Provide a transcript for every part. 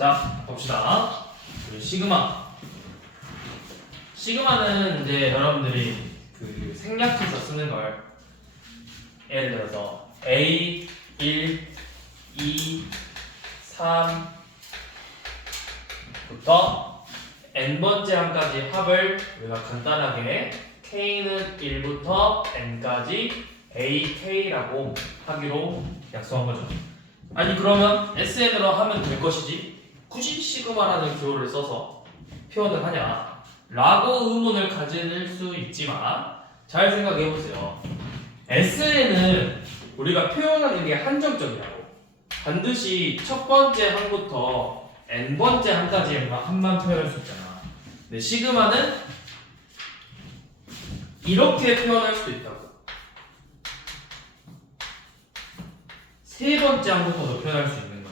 자, 봅시다. 시그마는 이제 여러분들이 그 생략해서 쓰는 걸 예를 들어서 A 1, 2, 3부터 n번째 항까지 합을 우리가 간단하게 k는 1부터 n까지 ak라고 하기로 약속한 거죠. 아니 그러면 sn으로 하면 될 것이지 굳이 시그마라는 기호를 써서 표현을 하냐 라고 의문을 가질 수 있지만 잘 생각해 보세요. SN은 우리가 표현하는 게 한정적이라고. 반드시 첫 번째 항부터 n번째 항까지만 표현할 수 있잖아. 근데 시그마는 이렇게 표현할 수도 있다고. 세 번째 항부터도 표현할 수 있는 거야.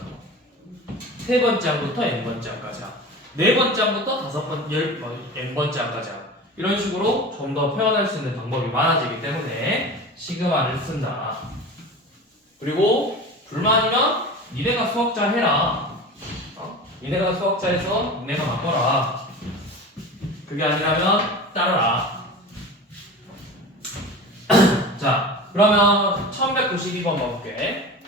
세 번째 항부터 n번째 항까지야. 네 번째 항부터 n번째 항까지야. 이런 식으로 좀 더 표현할 수 있는 방법이 많아지기 때문에 시그마를 쓴다. 그리고 불만이면 니네가 수학자 해라. 니네가 수학자에서 니네가 바꿔라. 그게 아니라면 따르라. 자, 그러면 1192번 봐볼게.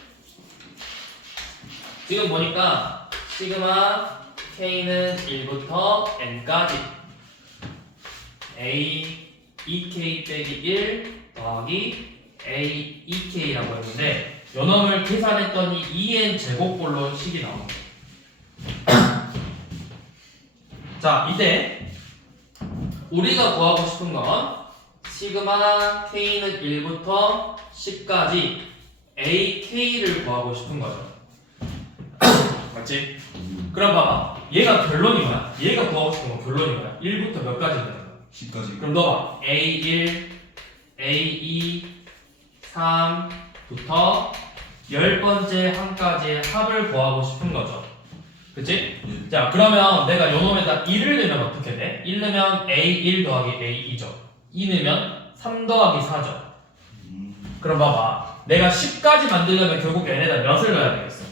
지금 보니까 시그마 k는 1부터 n까지 a 2k 빼기 1 더하기 a 2k라고 했는데 요놈을 계산했더니 2n 제곱꼴로 식이 나옵니다. 자, 이때 우리가 구하고 싶은 건 시그마 k는 1부터 10까지 ak를 구하고 싶은 거죠. 맞지? 그럼 봐봐. 얘가 결론이 뭐야? 얘가 구하고 싶은 건 결론이 뭐야? 1부터 몇 가지 있는 거야? 10까지. 그럼 넣어봐. A1, A2, 3부터 10번째 항까지의 합을 구하고 싶은 거죠. 그치? 자, 그러면 내가 요놈에다 1을 넣으면 어떻게 돼? 1 넣으면 A1 더하기 A2죠. 2 넣으면 3 더하기 4죠. 그럼 봐봐. 내가 10까지 만들려면 결국 n에다 몇을 넣어야 되겠어?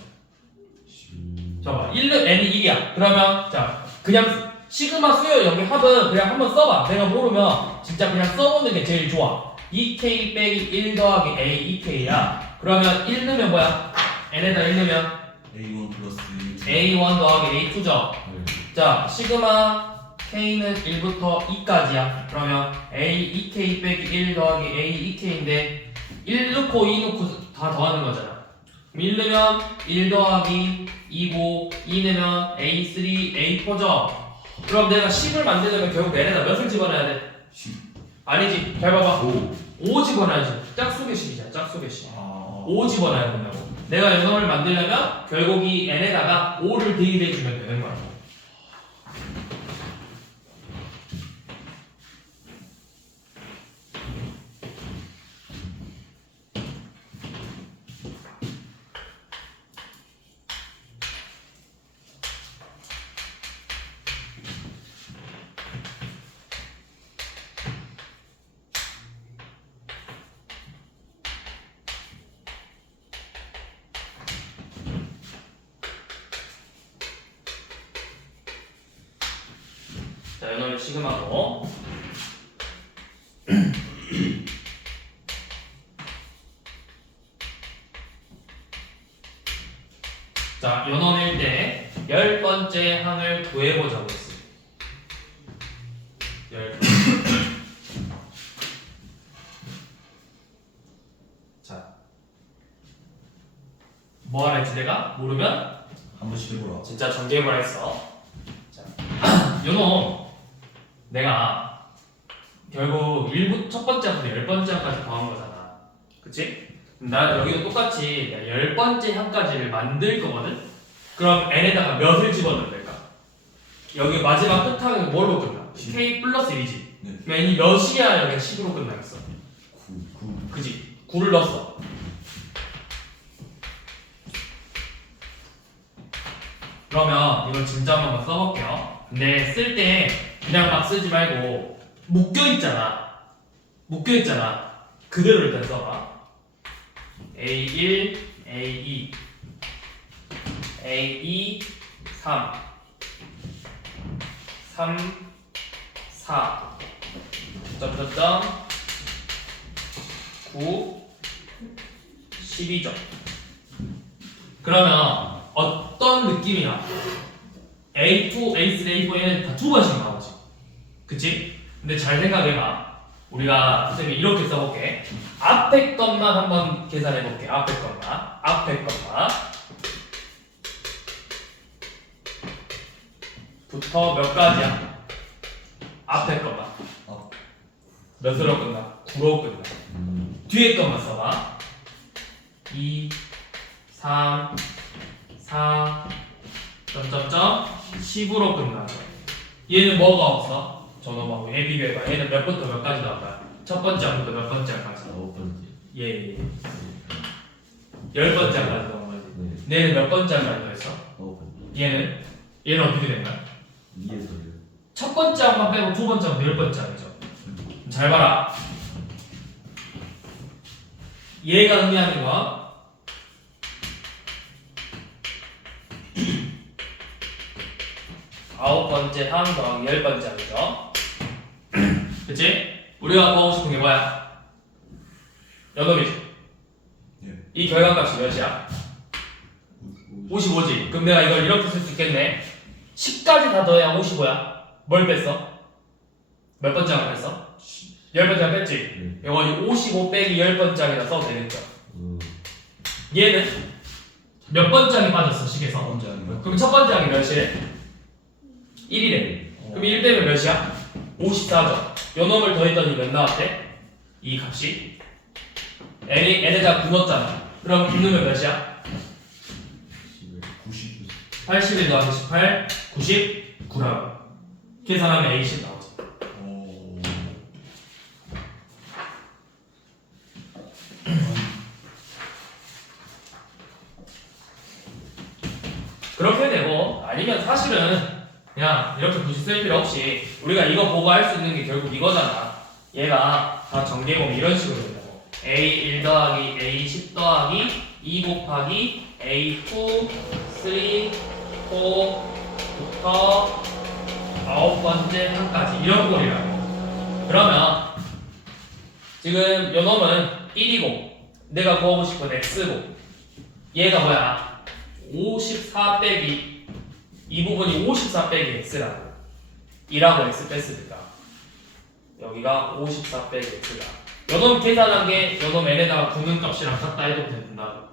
잠깐만. 1, n이 1이야. 그러면 자, 그냥 시그마 수요 여기 합은 그냥 한번 써봐. 내가 모르면 진짜 그냥 써보는 게 제일 좋아. 2k 빼기 1 더하기 a 2k야. 그러면 1 넣으면 뭐야? n에다 1 넣으면 A1 플러스 a1 더하기 a2죠. 자, 시그마 k는 1부터 2까지야. 그러면 a 2k 빼기 1 더하기 a 2k인데 1 넣고 2 넣고 다 더하는 거잖아. 1 넣으면 1 더하기 2고 2 넣으면 a3 a4죠. 그럼 내가 10을 만들려면 결국 n에다 몇을 집어넣어야 돼? 10. 아니지. 잘 봐봐. 5. 5 집어넣어야지. 짝수의 식이잖아. 짝수의 식. 아. 5 집어넣어야 된다고. 내가 이놈을 만들려면 결국 이 n에다가 5를 대입해주면 되는 거야. 자, 이놈을 시그마로. 자, 요놈일 때 10번째 항을 구해보자고 했어요. 10번째. 자, 뭐 하라 했지 내가? 모르면 한 번씩 해보라. 진짜 전개해보라 했어. 자, 요놈 내가 결국 1부 첫 번째부터 10번째 항까지 더한 거잖아. 그치? 나 여기도 똑같이 10번째 항까지를 만들 거거든? 그럼 n에다가 몇을 집어넣어야 될까? 여기 마지막 끝항은 뭘로 끝나? k 플러스 1이지? 네. 그럼 n이 몇이야 여기가 10으로 끝나겠어? 9. 그지? 9를 넣었어. 그러면 이걸 진짜 한번 써볼게요. 근데 쓸 때 그냥 막 쓰지 말고 묶여있잖아. 그대로 일단 써봐. A1, A2, A2, 3 4 점점점 9 12점. 그러면 어떤 느낌이야? A2, A3, A4는 다 두 번씩 나오지. 그치? 근데 잘 생각해봐. 우리가 선생님이 이렇게 써볼게. 앞에 것만 한번 계산해볼게. 앞에 것만 부터 몇 가지야? 앞에 것만 몇으로 끝나? 9로 끝나. 뒤에 것만 써봐. 2 3 4 점점점 10으로 끝나. 얘는 뭐가 없어? 저놈하고 얘 비교해봐. 얘는 몇 부터 몇 까지 나올까요? 첫 번째부터 몇 번째까지? 9번째. 예. 10번째까지 나온 거지. 얘는 몇 번째까지 더했어? 9번째. 얘는 어떻게 된 거야? 2에서요. 첫 번째 항만 빼고 두 번째 항 10번째 항이죠. 잘 봐라. 얘가 의미하는 건 아홉 번째 항 더하기 10번째 항이죠. 그치? 우리가 구하고 싶은 게 뭐야? 연놈이지. 예. 이 결과값이 몇이야? 55지. 그럼 내가 이걸 이렇게 쓸 수 있겠네. 10까지 다 더해야 55야. 뭘 뺐어? 몇 번째 항 뺐어? 10번째 항 뺐지? 네. 이거 55 빼기 10번째 항이라 써도 되겠죠? 얘는 몇 번째 항이 빠졌어, 식에서? 번째 아니요. 그럼 첫 번째 항이 몇이래? 1이래. 그럼 1 빼면 몇이야? 54죠. 요 놈을 더했더니 몇 나왔대? 이 값이 n에다 9 넣었잖아. 그럼 9 넣으면 몇이야? 90. 81 더하기 18, 99라고. 계산하면 A10 나오지. 그렇게 되고, 아니면 사실은 그냥 이렇게 굳이 쓸 필요 없이 우리가 이거 보고 할 수 있는 게 결국 이거잖아. 얘가 다 전개보면 이런 식으로 된다고. A1 더하기 A10 더하기 2 곱하기 A2, 3, 4부터 9번째 항까지 이런 꼴이라고. 그러면 지금 요 놈은 1이고 내가 구하고 싶은 X고 얘가 뭐야? 54 빼기 이 부분이 54 빼기 X라고. 2라고 X 뺐으니까 여기가 54 빼기 X다. 요놈 계산한 게 요놈 n에다가 구는 값이랑 같다 해도 된다.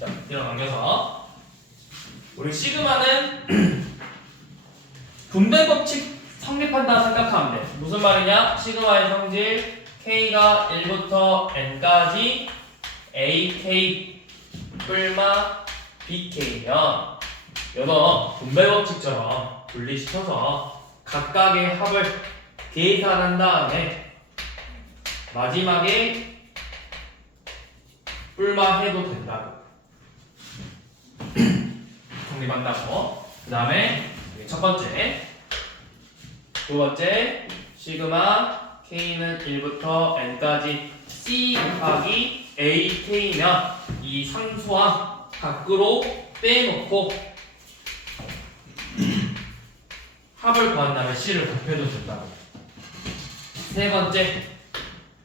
자, 일어나면서 우리 시그마는 분배 법칙 성립한다 생각하면 돼. 무슨 말이냐? 시그마의 성질 K가 1부터 N까지 AK 뿔마 BK면 요거 분배 법칙처럼 분리시켜서 각각의 합을 계산한 다음에 마지막에 뿔마 해도 된다고. 성립한다고. 그 다음에 첫 번째, 두 번째 시그마 K는 1부터 N까지 C 곱하기 AK면 이 상수항 밖으로 빼놓고 합을 구한다면 C를 곱해도 된다고. 세 번째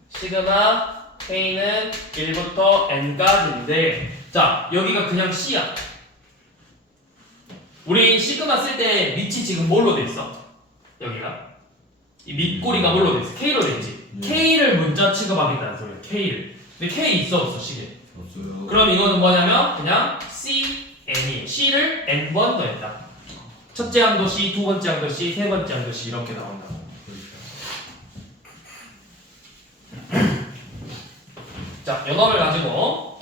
시그마 K는 1부터 N까지인데 자 여기가 그냥 C야. 우리 시그마 쓸 때 밑이 지금 뭘로 돼 있어? 여기가 이 밑꼬리가 뭘로 돼 있어? K로 돼 있지. K를 문자 취급하겠다는 소리야. K를. 근데 K 있어 없어 시계? 없어요. 그럼 이거는 뭐냐면 그냥 C, N이 C를 N번 더했다. 첫째 항도 C, 두 번째 항도 C, 세 번째 항도 C 이렇게 나온다고. 자, 요놈을 가지고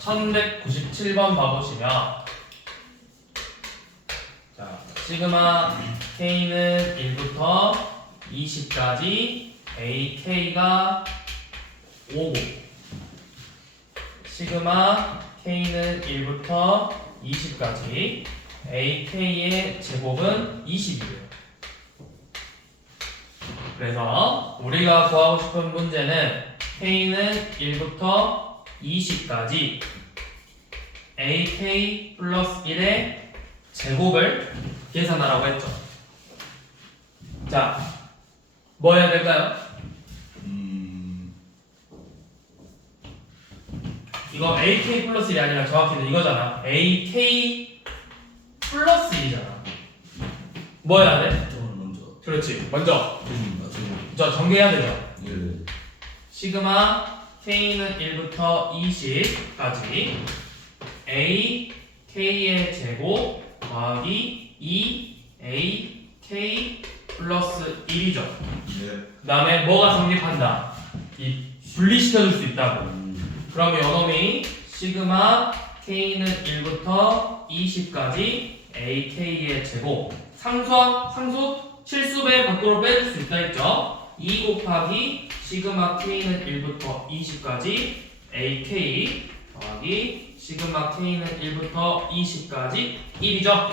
1197번 봐보시면 자, 시그마 K는 1부터 20까지 AK가 5고 시그마 K는 1부터 20까지 AK의 제곱은 20이에요. 그래서 우리가 구하고 싶은 문제는 K는 1부터 20까지 AK 플러스 1의 제곱을 계산하라고 했죠. 자, 뭐 해야 될까요? 이거 AK 플러스 1이 아니라 정확히는 이거잖아. AK 플러스 1이잖아. 뭐 해야 돼? 저는 먼저. 그렇지. 먼저 저는. 저 전개해야 되죠. 예. 시그마 K는 1부터 20까지 A K의 제곱 더하기 2 A K 플러스 1이죠. 예. 그 다음에 뭐가 성립한다? 이 분리시켜줄 수 있다고. 그럼 요놈이 시그마 K는 1부터 20까지 AK의 제곱 상수 실수배 밖으로 빼줄 수 있다 했죠. 2 곱하기 시그마 K는 1부터 20까지 AK 더하기 시그마 K는 1부터 20까지 1이죠.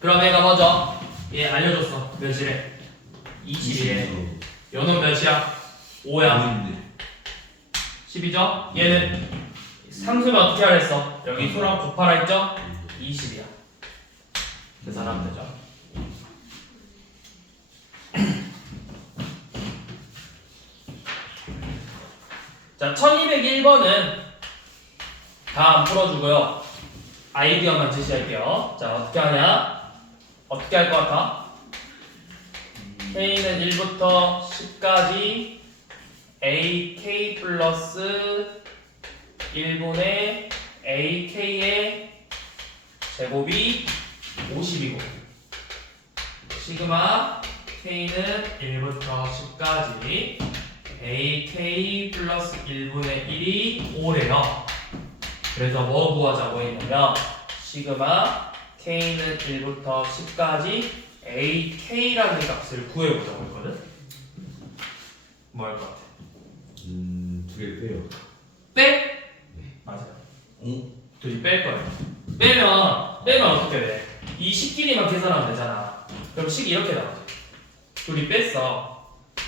그럼 얘가 뭐죠? 얘 알려줬어. 몇이래? 20이래. 요놈 몇이야? 5야. 10이죠? 얘는 상수면 어떻게 하랬어? 여기 수랑 곱하라 했죠? 20이야. 계산하면 되죠. 자, 1201번은 다 안 풀어주고요. 아이디어만 제시할게요. 자, 어떻게 하냐? 어떻게 할 것 같아? K는 1부터 10까지 AK 플러스 1분의 AK의 제곱이 50이고 시그마 K는 1부터 10까지 AK 플러스 1분의 1이 5래요. 그래서 뭐 구하자고 했냐면 시그마 K는 1부터 10까지 AK라는 값을 구해보자고 했거든. 뭐 할 것 같아? 두 개 빼요. 빼? 맞아요. 둘이 뺄 거예요. 빼면 어떻게 돼? 이 식끼리만 계산하면 되잖아. 그럼 식이 이렇게 나오지. 둘이 뺐어.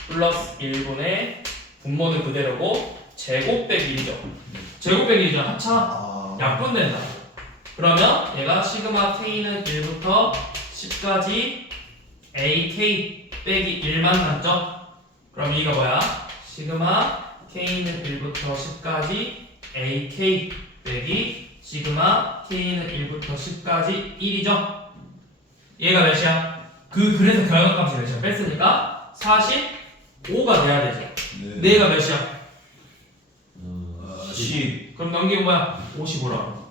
플러스 1분의 분모는 그대로고 제곱 빼기 1이죠. 제곱 빼기 1이죠. 합차 약분된다. 그러면 얘가 시그마 K는 1부터 10까지 AK 빼기 1만 남죠? 그럼 이가 뭐야? 시그마 K는 1부터 10까지 AK 빼기 시그마 K는 1부터 10까지 1이죠? 얘가 몇이야? 그래서 결과값이 몇이야? 뺐으니까 45가 돼야 되죠. 네. 얘가 몇이야? 10. 그럼 넘기면 뭐야? 55라고.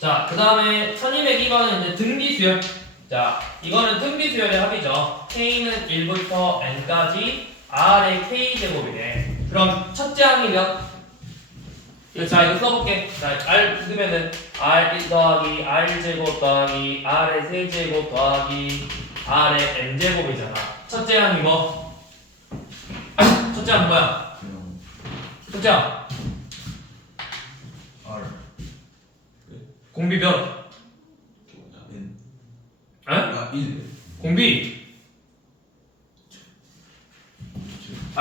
자, 그 다음에 1202번은 이제 등비수열. 자, 이거는 등비수열의 합이죠. K는 1부터 N까지 R의 K제곱이네. 그럼 첫째 항이 몇? 자, 이거 써볼게. 자, R 쓰면은 R1 더하기 R제곱 더하기 R의 세제곱 더하기 R의 N제곱이잖아. 첫째 항이 뭐? 첫째 항 뭐야? 그냥 첫째 항 R. 공비 몇? N. 에? 1. 공비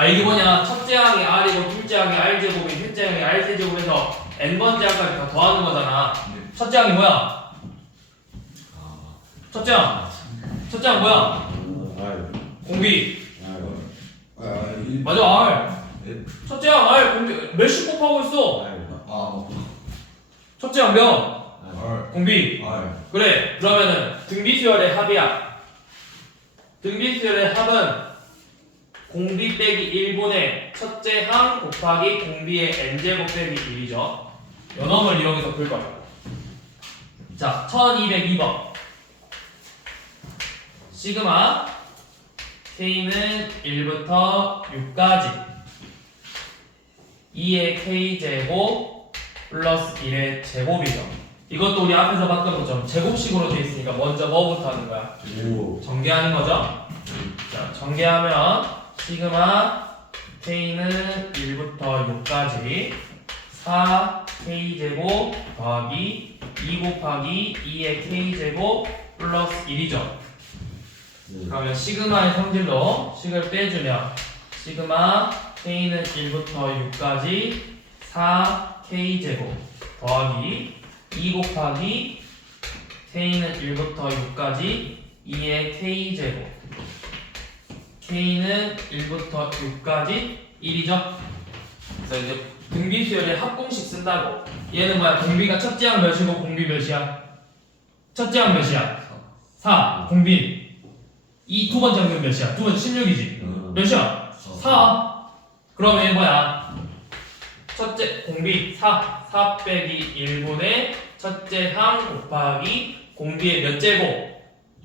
이게 뭐냐? 첫째 항이 R이고 둘째 항이 R제곱이 셋째 항이 R세제곱에서 N번째 항까지 다 더하는 거잖아. 네. 첫째 항이 뭐야? 첫째 항 뭐야? R. 공비 R. 1. 맞아 R. 네. 첫째 항 R 공비 몇씩 곱하고 있어? 첫째 항 몇? R. 공비 R. 그래. 그러면은 등비수열의 합이야. 등비수열의 합은 공비 빼기 1분의 첫째 항 곱하기 공비의 n제곱 빼기 1이죠. 요 놈을 이용해서 풀 거야. 자, 1202번. 시그마 K는 1부터 6까지 2의 K제곱 플러스 1의 제곱이죠. 이것도 우리 앞에서 봤던 것처럼 제곱식으로 되어 있으니까 먼저 뭐부터 하는 거야? 5. 전개하는 거죠. 자, 전개하면 시그마 K는 1부터 6까지 4K제곱 더하기 2 곱하기 2의 k제곱 플러스 1이죠. 그러면 시그마의 성질로 식을 빼주면 시그마 k는 1부터 6까지 4k제곱 더하기 2 곱하기 k는 1부터 6까지 2의 k제곱 k는 1부터 6까지 1이죠. 그래서 이제 등비수열의 합공식 쓴다고. 얘는 뭐야? 공비가 첫째 항 몇이고 공비 몇이야? 첫째 항 몇이야? 4. 공비. 이 두 번째 항은 몇이야? 두 번째 16이지. 몇이야? 4. 그러면 얘 뭐야? 첫째 공비 4 빼기 1분의 첫째 항 곱하기 공비의 몇 제곱?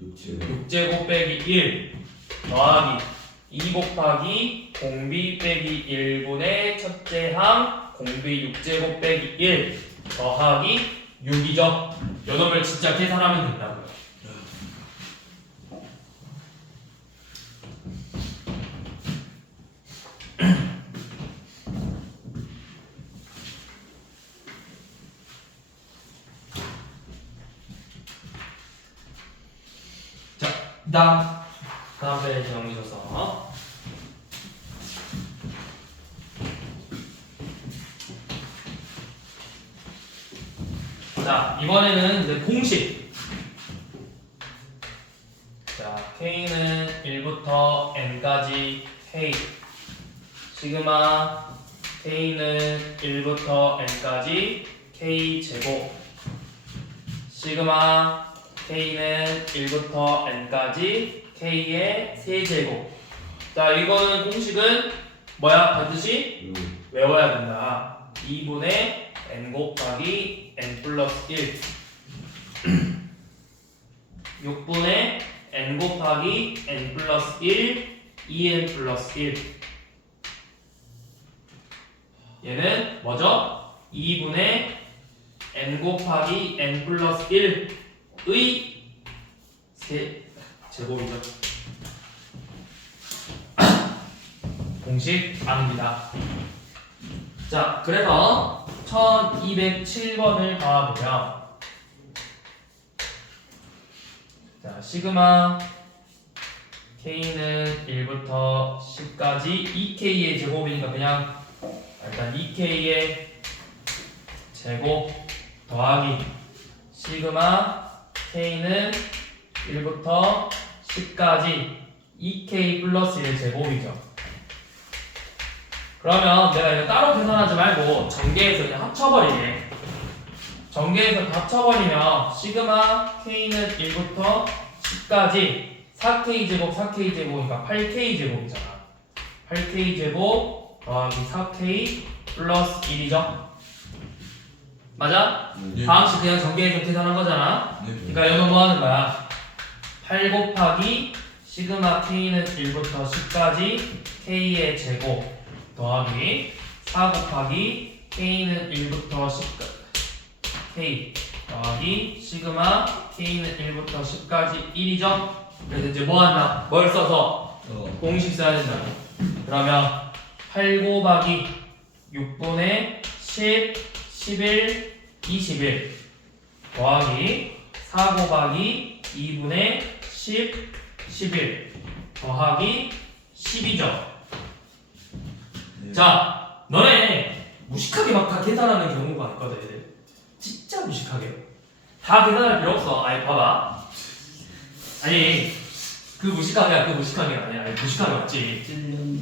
6제곱 빼기 1 더하기 2 곱하기 공비 빼기 1분의 첫째 항 공비 6제곱 빼기 1 더하기 6이죠. 요놈을 진짜 계산하면 된다고요. 자, 다음 페이지 넘기셔서 자, 이번에는 이제 공식. 자, k는 1부터 n까지 k 시그마 k는 1부터 n까지 k 제곱 시그마 k는 1부터 n까지 k의 세제곱. 자, 이거는 공식은 뭐야? 반드시 외워야 된다. 2분의 n 곱하기 n 플러스 1 6분의 n 곱하기 n 플러스 1 2n 플러스 1 얘는 뭐죠? 2분의 n 곱하기 n 플러스 1의 제곱이죠. 공식 아닙니다. 자, 그래서 1207번을 봐보면 자, 시그마 k는 1부터 10까지 2k의 제곱이니까 그냥 일단 2k의 제곱 더하기 시그마 k는 1부터 10까지 2k 플러스 1의 제곱이죠. 그러면 내가 이거 따로 계산하지 말고 전개해서 그냥 합쳐버리게. 전개해서 다 합쳐버리면 시그마 k는 1부터 10까지 4k 제곱 4k 제곱이니까 8k 제곱이잖아. 8k 제곱 더하기 4k 플러스 1이죠. 맞아? 다음식 그냥 전개해서 계산한 거잖아. 그러니까 여기는 뭐 하는 거야? 8 곱하기 시그마 k는 1부터 10까지 k의 제곱 더하기 4 곱하기 k는 1부터 10까지 k 더하기 시그마 k는 1부터 10까지 1이죠. 그래서 이제 뭐 한다? 뭘 써서? 공식 써야 된다. 그러면 8 곱하기 6분의 10 11 21 더하기 4 곱하기 2분의 10 11 더하기 10이죠. 자, 너네 무식하게 막 다 계산하는 경우가 있거든. 진짜 무식하게. 다 계산할 필요 없어. 아니, 봐봐. 아니, 그 무식하게 아니야. 아니, 무식하게 맞지.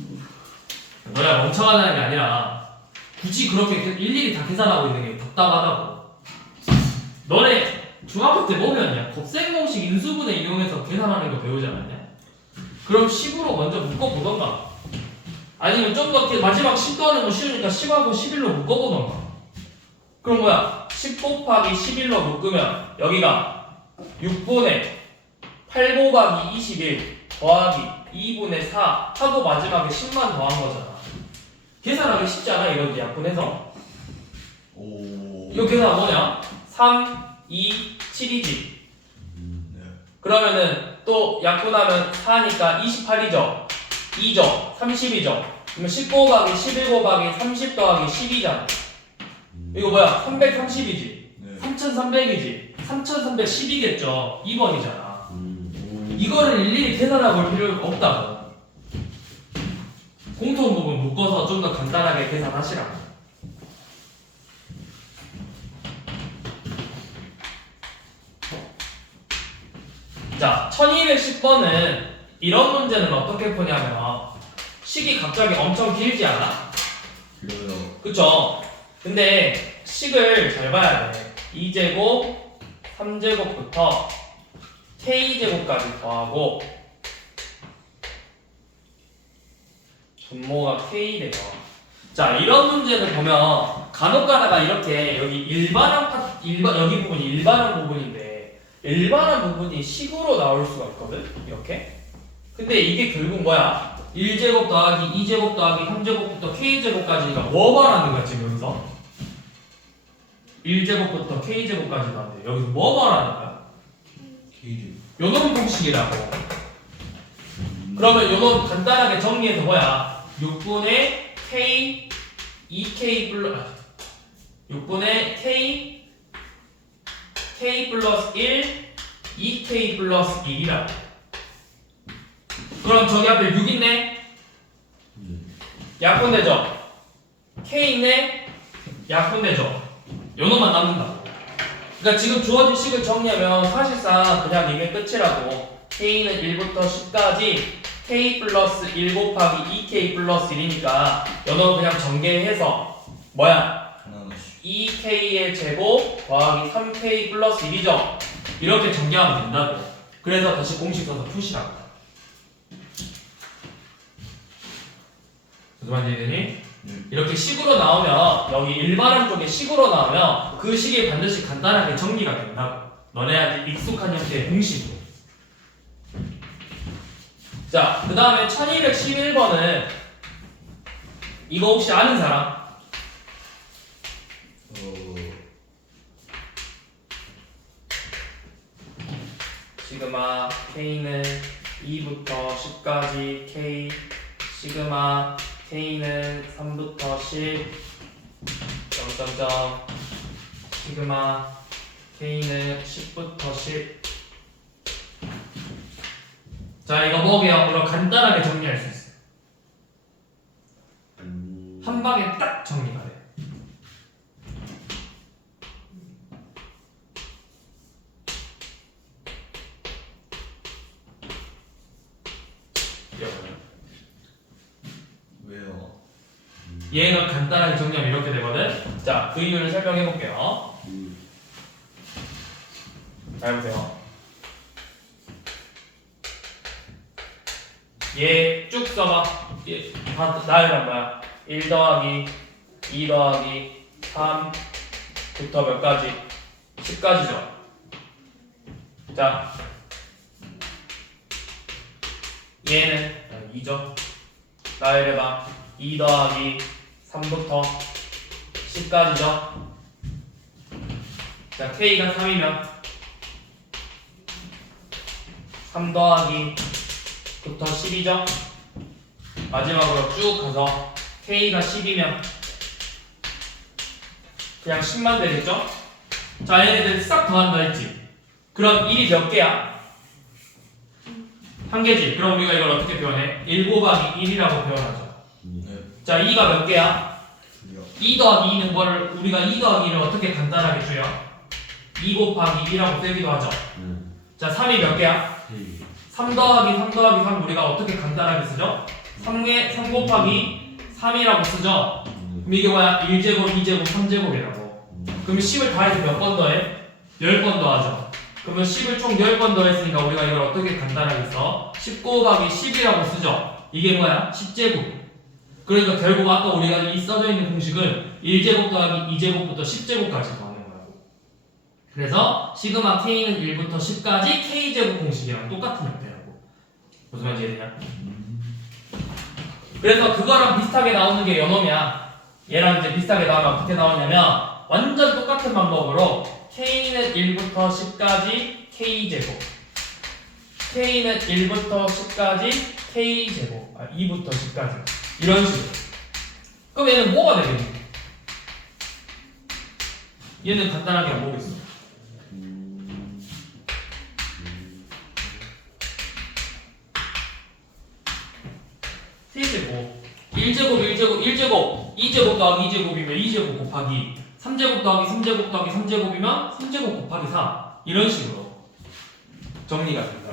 너야 멍청하다는 게 아니라 굳이 그렇게 일일이 다 계산하고 있는 게 답답하다고. 너네 중학교 때 뭐 배웠냐? 곱셈공식 인수분해 이용해서 계산하는 거 배우지 않았냐? 그럼 10으로 먼저 묶어보던가. 아니면 좀 더 마지막 10 더하는 거 쉬우니까 10하고 11로 묶어보던가. 그럼 뭐야? 10 곱하기 11로 묶으면 여기가 6분의 8 곱하기 21 더하기 2분의 4 하고 마지막에 10만 더한 거잖아. 계산하기 쉽지 않아? 이렇게 약분해서. 이거 계산 뭐냐? 3, 2, 7이지. 그러면은 또 약분하면 4니까 28이죠. 2죠. 30이죠. 그러면 10 곱하기 11 곱하기 30 더하기 10이잖아. 이거 뭐야? 330이지. 3 3300이지. 3312겠죠. 2번이잖아. 음. 이거를 일일이 계산해 볼 필요가 없다고. 공통 부분 묶어서 좀 더 간단하게 계산하시라고. 자, 1210번은 이런 문제는 어떻게 푸냐면 식이 갑자기 엄청 길지 않아? 그래요. 그쵸? 근데 식을 잘 봐야 돼. 2제곱, 3제곱부터 k제곱까지 더하고 분모가 k래요. 자, 이런 문제를 보면 간혹 가다가 이렇게 여기 여기 부분이 일반한 부분인데 일반한 부분이 식으로 나올 수가 있거든? 이렇게. 근데 이게 결국 뭐야? 1제곱 더하기 2제곱 더하기 3제곱부터 k제곱까지가 뭐 말하는 거야 지금 여기서? 1제곱부터 k제곱까지 나왔는데 여기서 뭐 말하는 거야? K지. 요놈 공식이라고. 그러면 요놈 간단하게 정리해서 뭐야? 6분의 k 2k 플러스 6분의 k 플러스 1 2k 플러스 1이라고. 그럼 저기 앞에 6 있네? 약분되죠? k 있네? 약분되죠? 요놈만 남는다고. 그러니까 지금 주어진 식을 정리하면 사실상 그냥 이게 끝이라고. k는 1부터 10까지 k 플러스 1 곱하기 2k 플러스 1이니까 요놈 그냥 전개해서 뭐야? 하나씩. 2k의 제곱 더하기 3k 플러스 1이죠? 이렇게 전개하면 된다고. 그래서 다시 공식 써서 푸시라고. 무슨 말인지 되니? 이렇게 식으로 나오면 여기 일반항 쪽에 식으로 나오면 그 식이 반드시 간단하게 정리가 된다고. 너네한테 익숙한 형태의 공식으로. 자, 그 다음에 1211번은 이거 혹시 아는 사람? 시그마 k는 2부터 10까지 k 시그마 k는 3부터 10 점점점 시그마 k는 10부터 10. 자, 이거 뭐게요? 물론 간단하게 정리할 수 있어요. 한 방에 딱 정리가 돼. 왜요? 얘가 간단하게 정리하면 이렇게 되거든. 자, 그 이유를 설명해 볼게요. 잘 보세요. 얘 쭉 써봐. 얘 나열한 거야. 1 더하기 2 더하기 3부터 몇 가지? 10까지죠. 자, 얘는 2죠. 나열해봐. 2 더하기 3부터 10까지죠. 자, k가 3이면 3 더하기 부터 10이죠. 마지막으로 쭉 가서 k가 10이면 그냥 10만 되겠죠. 자, 얘네들 싹 더한다 했지. 그럼 1이 몇 개야? 한 개지. 그럼 우리가 이걸 어떻게 표현해? 1 곱하기 1이라고 표현하죠. 네. 자, 2가 몇 개야? 둘이요. 2 더하기 2는 뭐를 우리가 2 더하기 1을 어떻게 간단하게 줄여? 2 곱하기 2라고 쓰기도 하죠. 자, 3이 몇 개야? 3 더하기 3 더하기 3 우리가 어떻게 간단하게 쓰죠? 3 곱하기 3이라고 쓰죠? 그럼 이게 뭐야? 1제곱, 2제곱, 3제곱이라고. 그럼 10을 다해서 몇 번 더해? 10번 더하죠. 그러면 10을 총 10번 더했으니까 우리가 이걸 어떻게 간단하게 써? 10 곱하기 10이라고 쓰죠? 이게 뭐야? 10제곱. 그러니까 결국 아까 우리가 이 써져 있는 공식은 1제곱 더하기 2제곱부터 10제곱까지 더하는 거라고. 그래서 시그마 k는 1부터 10까지 k제곱 공식이랑 똑같은 형태라고. 무슨 말인지 이해되냐? 그래서 그거랑 비슷하게 나오는 게 요놈이야. 얘랑 이제 비슷하게 나오면 어떻게 나오냐면 완전 똑같은 방법으로 k는 1부터 10까지 k제곱, k는 1부터 10까지 k제곱, 2부터 10까지 이런 식으로. 그럼 얘는 뭐가 되겠니? 얘는 간단하게 안 보겠어. 세제곱 1제곱 1제곱 2제곱 더하기 2제곱이면 2제곱 곱하기 3제곱 더하기 3제곱 더하기 3제곱이면 3제곱 곱하기 4 이런 식으로 정리가 된다.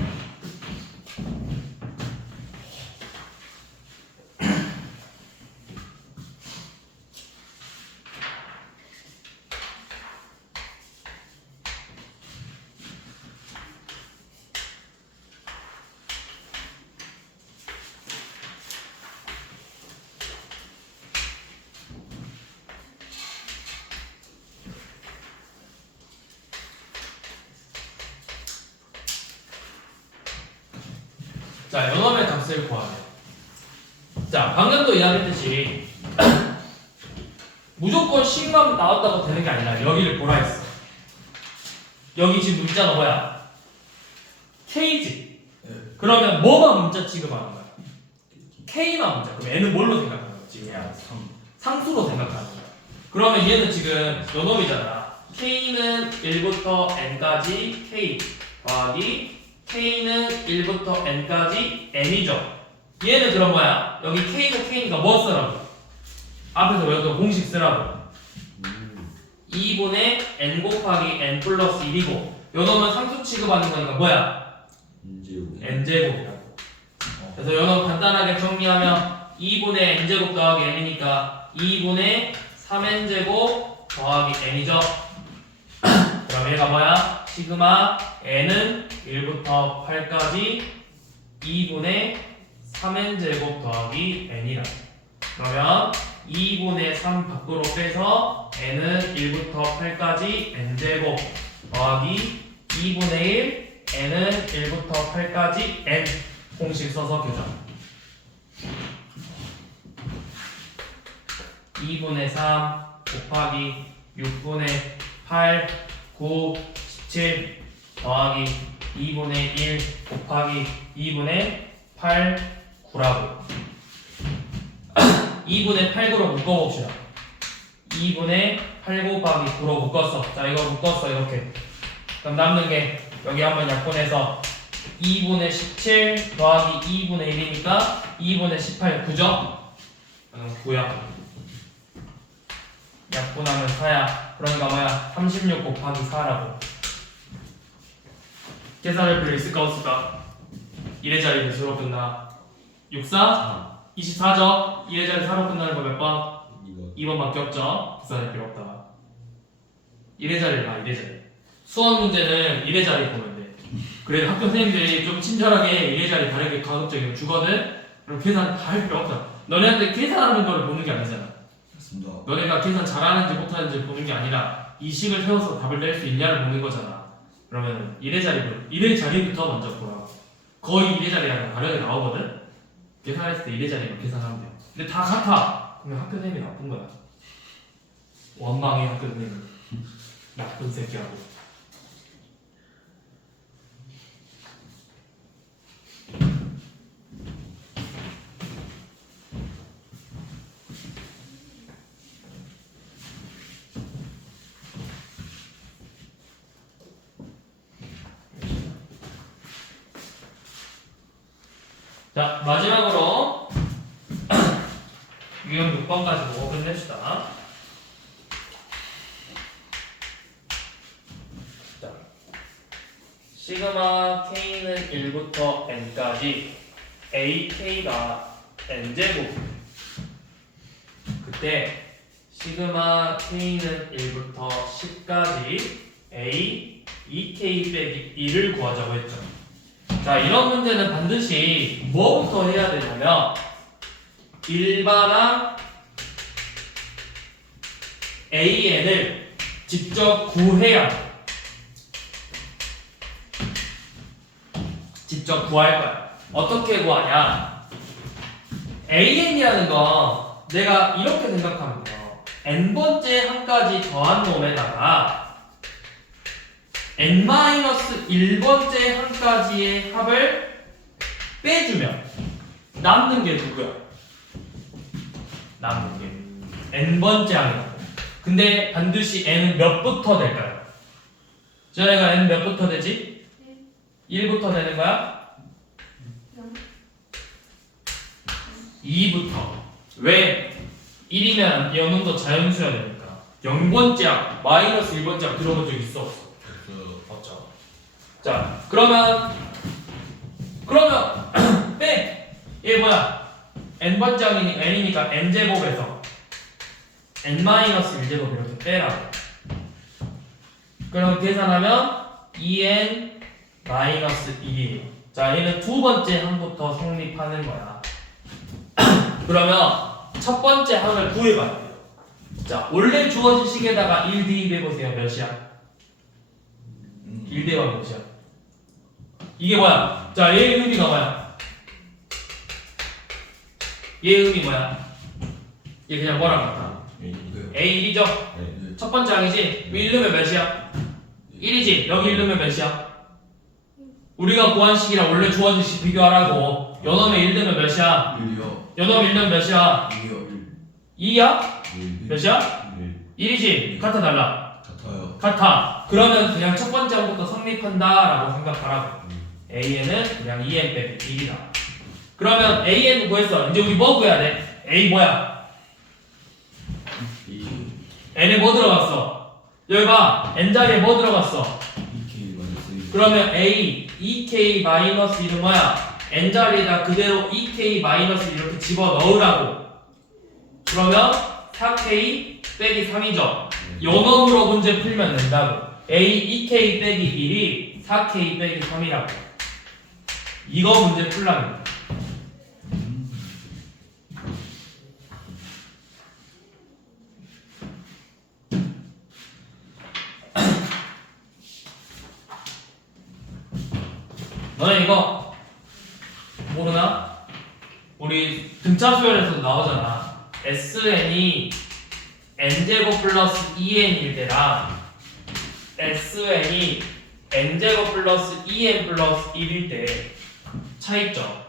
자, 연놈의 값을 구하래. 자, 방금도 이야기했듯이 무조건 식만 나왔다고 되는 게 아니라 여기를 보라 했어. 여기 지금 문자가 뭐야? K지. 그러면 뭐만 문자 취급하는 거야? K만 문자. 그럼 얘는 뭘로 생각하는 거지? 얘야 상수로 생각하는 거야. 그러면 얘는 지금 연놈이잖아. K는 1부터 N까지 K 더하기 K는 1부터 N까지 N이죠. 얘는 그럼 뭐야? 여기 K고 K니까 뭐 쓰라고? 앞에서 여기서 공식 쓰라고. 2분의 N 곱하기 N 플러스 1이고 요놈은 상수 취급하는 거니까 뭐야? N제곱이라고. 그래서 요놈 간단하게 정리하면 2분의 N제곱 더하기 N이니까 2분의 3N제곱 더하기 N이죠. 그럼 얘가 뭐야? 시그마 N은 1부터 8까지 2분의 3N제곱 더하기 N이라. 그러면 2분의 3 밖으로 빼서 N은 1부터 8까지 N제곱 더하기 2분의 1 N은 1부터 8까지 N 공식 써서 교정. 2분의 3 곱하기 6분의 8 9 17 더하기 2분의 1 곱하기 2분의 8 9라고 2분의 8 9로 묶어봅시다. 2분의 8 곱하기 9로 묶었어. 자, 이거 묶었어 이렇게. 그럼 남는 게 여기 한번 약분해서 2분의 17 더하기 2분의 1이니까 2분의 18 9죠? 9야. 약분하면 4야. 그러니까 뭐야? 36 곱하기 4라고. 계산할 필요 있을까 없을까? 1의 자리 몇으로 끝나? 6, 4? 24죠? 1의 자리 4로 끝나는 거 몇 번? 2번밖에 없죠? 계산할 필요 없다. 1의 자리를 봐, 1의 자리. 수학 문제는 1의 자리 보면 돼. 그래도 학교 선생님들이 좀 친절하게 1의 자리 다르게 가급적이면 주거든? 그럼 계산 다 할 필요 없다. 너네한테 계산하는 거를 보는 게 아니잖아. 맞습니다. 너네가 계산 잘하는지 못하는지 보는 게 아니라 이 식을 세워서 답을 낼 수 있냐를 보는 거잖아. 그러면 1의 자리부터 먼저 보라고. 거의 1의 자리랑 다르게 나오거든? 계산했을 때 1의 자리만 계산하면 돼요. 근데 다 같아! 그러면 학교 선생님이 나쁜 거야. 원망해 학교 선생님. 나쁜 새끼하고. 자, 마지막으로 유형 6번까지 보고 끝냅시다. 자, 시그마 K는 1부터 N까지 AK가 N제곱. 그때 시그마 K는 1부터 10까지 A 2K 빼기 1을 구하자고 했죠. 자, 이런 문제는 반드시 뭐부터 해야 되냐면 일반항 AN을 직접 구해야 돼. 직접 구할 거야. 어떻게 구하냐? AN이라는 건 내가 이렇게 생각하면 돼요. n번째 항까지 더한 놈에다가 n-1번째 항까지의 합을 빼주면 남는 게 누구야? 남는 게 n번째 항이다. 근데 반드시 n은 몇부터 될까요? 저희가 n 몇부터 되지? 1부터 되는 거야? 2부터. 왜? 1이면 연음도 자연수야 되니까. 0번째야, 마이너스 1번째야 들어본 적 있어 없어? 없죠. 자, 그러면 빼! 얘 뭐야? n번째이니까 n이니까 n제곱에서 n-1제곱 이렇게 빼라고. 그럼 계산하면 2n-1이에요. 자, 얘는 두 번째 항부터 성립하는 거야. 그러면 첫 번째 항을 구해봐야 돼요. 자, 원래 주어진 식에다가 1 대입해보세요. 몇이야? 1 대입하면 몇이야? 이게 뭐야? 자, 얘의 의미가 뭐야? 얘의 의미 뭐야? 얘 그냥 뭐랑 같아? A1이죠? 네. 첫 번째 항이지? 1 넣으면 몇이야? 1이지? 여기 1 넣으면 몇이야? 우리가 구한 식이랑 원래 주어진 식 비교하라고. 요놈에 1 넣으면 몇이야? 1이요. 요놈에 1 넣으면 몇이야? 2요. 2야? 1. 몇이야? 1이지? 같아 달라? 같아요. 같아. 그러면 그냥 첫 번째 항부터 성립한다라고 생각하라고. AN은 그냥 2n 빼기 1이다. 그러면 AN 구했어. 이제 우리 뭐 구해야 돼? A 뭐야? n에 뭐 들어갔어? 여기 봐. n 자리에 뭐 들어갔어? 2K 마이너스 그러면 A 2K 마이너스 1은 뭐야? n 자리에다 그대로 2K 마이너스 이렇게 집어 넣으라고. 그러면 4K 빼기 3이죠. 요 놈으로 문제 풀면 된다고. A 2K 빼기 1이 4K 빼기 3이라고. 이거 문제 풀라는. 너네 이거 모르나? 우리 등차 수열에서도 나오잖아. SN이 n제곱 플러스 2n일 때랑 SN이 n제곱 플러스 2n 플러스 1일 때 차이점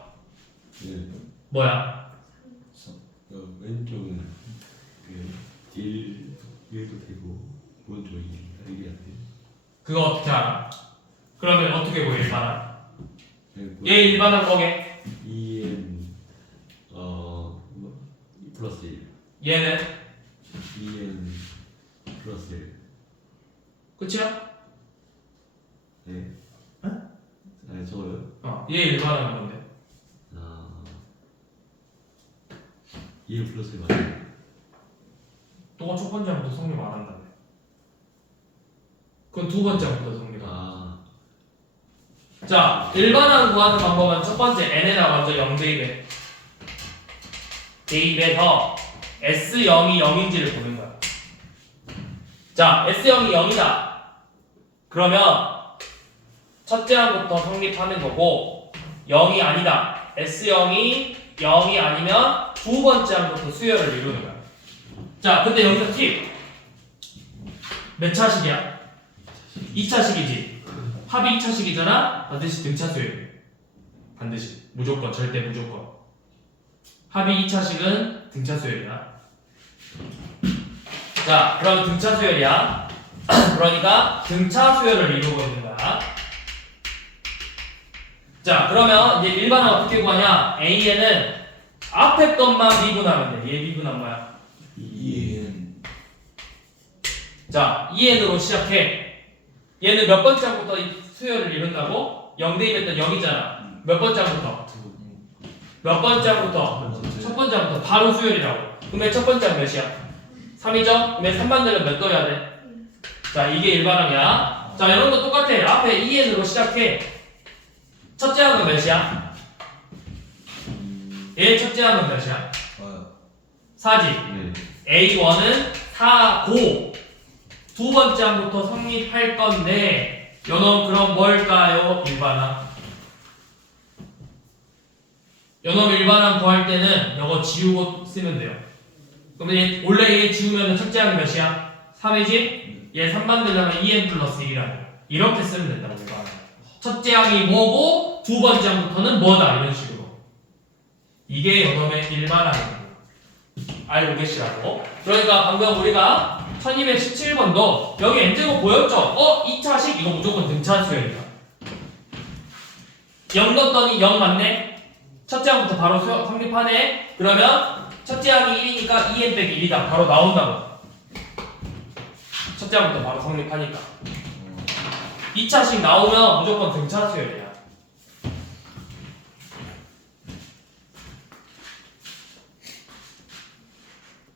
뭐야? 왼쪽은 그 1도 되고 오른쪽은 1이 안 돼. 그거 어떻게 알아? 그러면 어떻게 보여 일반화? 얘 일반화 거게 2n 플러스 1 얘는 2n 플러스 1 끝이야? 네. 아니 저거요? 얘 일반화는 건데 2n 플러스 1 맞아요. 너가 첫 번째부터 성립 안 한다며. 그건 두 번째부터 성립. 자, 일반항 구하는 방법은 첫 번째 n에다 먼저 0 대입해. 대입해서 S0이 0인지를 보는 거야. 자, S0이 0이다. 그러면 첫째 항부터 성립하는 거고 0이 아니다. S0이 0이 아니면 두 번째 항부터 수열을 이루는 거야. 자, 근데 여기서 팁. 몇 차식이야? 2차식이지. 합이 2차식이잖아? 반드시 등차 수열. 반드시. 무조건. 절대 무조건. 합이 2차식은 등차 수열이야. 자, 그럼 등차 수열이야. 그러니까 등차 수열을 이루고 있는 거야. 자, 그러면 이제 일반화 어떻게 구하냐? AN은 앞에 것만 미분하면 돼. 얘 미분한 뭐야? 2N. 자, 2n으로 시작해. 얘는 몇 번째 항부터 수열을 이룬다고? 0 대입했던 0이잖아. 몇 번째 항부터? 몇 번째 항부터? 첫 번째 항부터 바로 수열이라고. 그러면 첫 번째 항 몇이야? 3이죠? 그러면 3만 되면 몇 넣어야 돼? 자, 이게 일반항이야. 자, 이런 거 똑같아. 앞에 2n으로 시작해. 첫째 항은 몇이야? 얘 첫째 항은 몇이야? 4지. 네. A1은 4, 고. 두 번째 항부터 성립할 건데, 요놈 그럼 뭘까요? 일반항. 요놈 일반항 구할 때는 요거 지우고 쓰면 돼요. 그럼 얘, 원래 얘 지우면 첫째 항이 몇이야? 3이지? 얘 3 만들려면 2n 플러스 1이라고. 이렇게 쓰면 된다고, 일반항. 첫째 항이 뭐고, 두 번째 항부터는 뭐다. 이런 식으로. 이게 요놈의 일반항이에요. 알고 계시라고. 그러니까 방금 우리가 1217번도 여기 n제곱 보였죠? 2차식 이거 무조건 등차 수열이야. 0 넣었더니 0 맞네? 첫째 항부터 바로 성립하네? 그러면 첫째 항이 1이니까 2n 빼기 1이다. 바로 나온다고. 첫째 항부터 바로 성립하니까. 2차식 나오면 무조건 등차 수열이야.